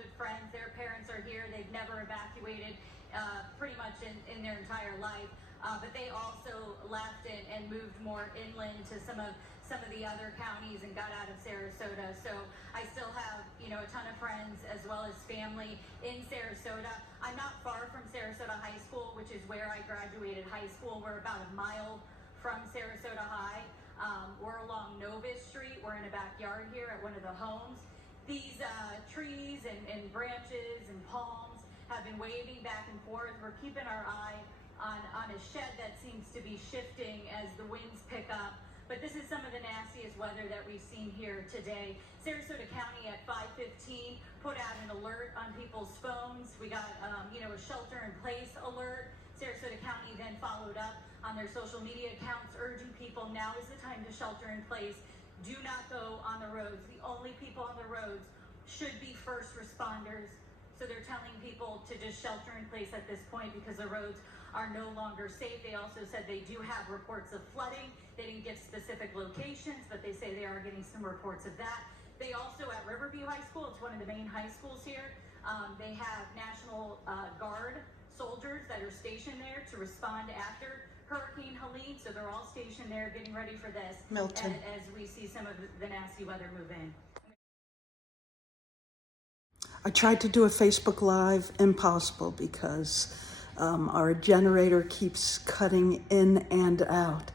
childhood friends. Their parents are here. They've never evacuated pretty much in their entire life. But they also left and moved more inland to some of the other counties and got out of Sarasota. So I still have, a ton of friends as well as family in Sarasota. I'm not far from Sarasota High School, which is where I graduated high school. We're about a mile from Sarasota High. We're along Novus Street. We're in a backyard here at one of the homes. These trees and branches and palms have been waving back and forth. We're keeping our eye on a shed that seems to be shifting as the winds pick up. But this is some of the nastiest weather that we've seen here today. Sarasota County at 5:15 put out an alert on people's phones. We got, a shelter-in-place alert. Sarasota County then followed up on their social media accounts, urging people now is the time to shelter in place. Do not go on the roads. The only people on the roads should be first responders. So they're telling people to just shelter in place at this point because the roads are no longer safe. They also said they do have reports of flooding. They didn't give specific locations, but they say they are getting some reports of that. They also, at Riverview High School, it's one of the main high schools here, they have National Guard soldiers that are stationed there to respond after Hurricane Helene. So they're all stationed there getting ready for this. Milton. As we see some of the nasty weather move in. I tried to do a Facebook Live, impossible, because our generator keeps cutting in and out.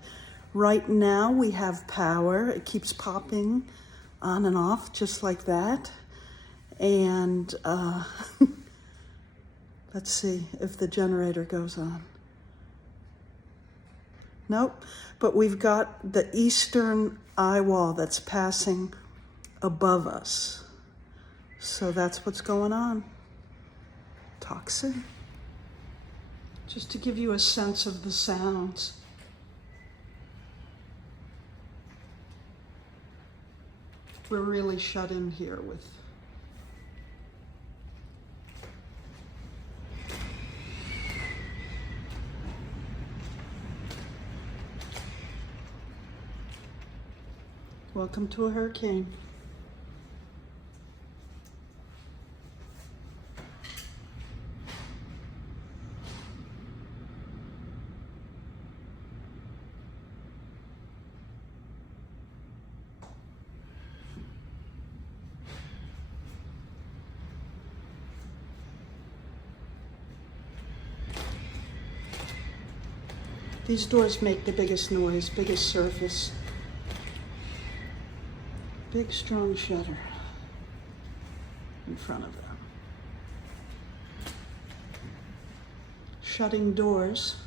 Right now we have power. It keeps popping on and off just like that. And let's see if the generator goes on. Nope, but we've got the eastern eye wall that's passing above us. So that's what's going on. Talk soon. Just to give you a sense of the sounds. We're really shut in here with welcome to a hurricane. These doors make the biggest noise, biggest surface. Big, strong shutter in front of them. Shutting doors.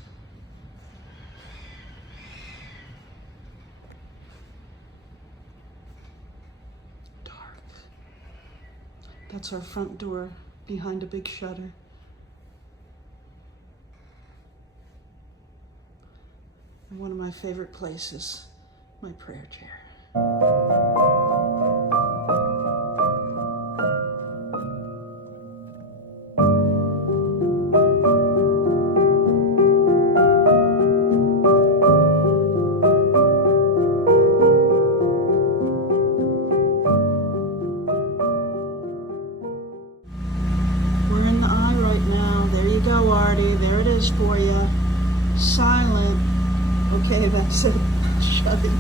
Dark. That's our front door behind a big shutter. And one of my favorite places, my prayer chair. We're in the eye right now. There you go, Artie. There it is for you. Silent. Okay, that's it. Shut it.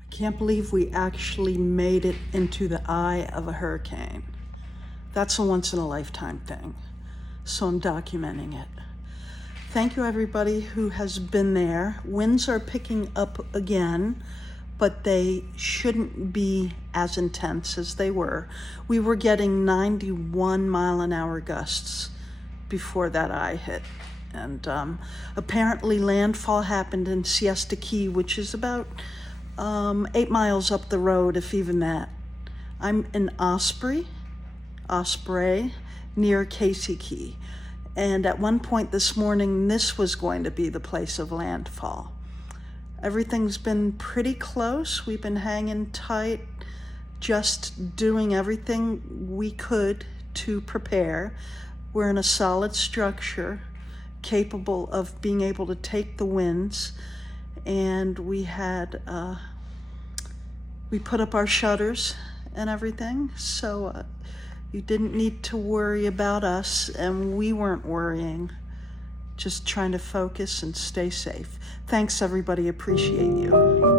I can't believe we actually made it into the eye of a hurricane. That's a once-in-a-lifetime thing, so I'm documenting it. Thank you, everybody who has been there. Winds are picking up again, but they shouldn't be as intense as they were. We were getting 91-mile-an-hour gusts before that eye hit. And apparently landfall happened in Siesta Key, which is about 8 miles up the road, if even that. I'm in Osprey, near Siesta Key. And at one point this morning, this was going to be the place of landfall. Everything's been pretty close. We've been hanging tight, just doing everything we could to prepare. We're in a solid structure. capable of being able to take the winds. And we had, we put up our shutters and everything, so you didn't need to worry about us, and we weren't worrying, just trying to focus and stay safe. Thanks, everybody. Appreciate you.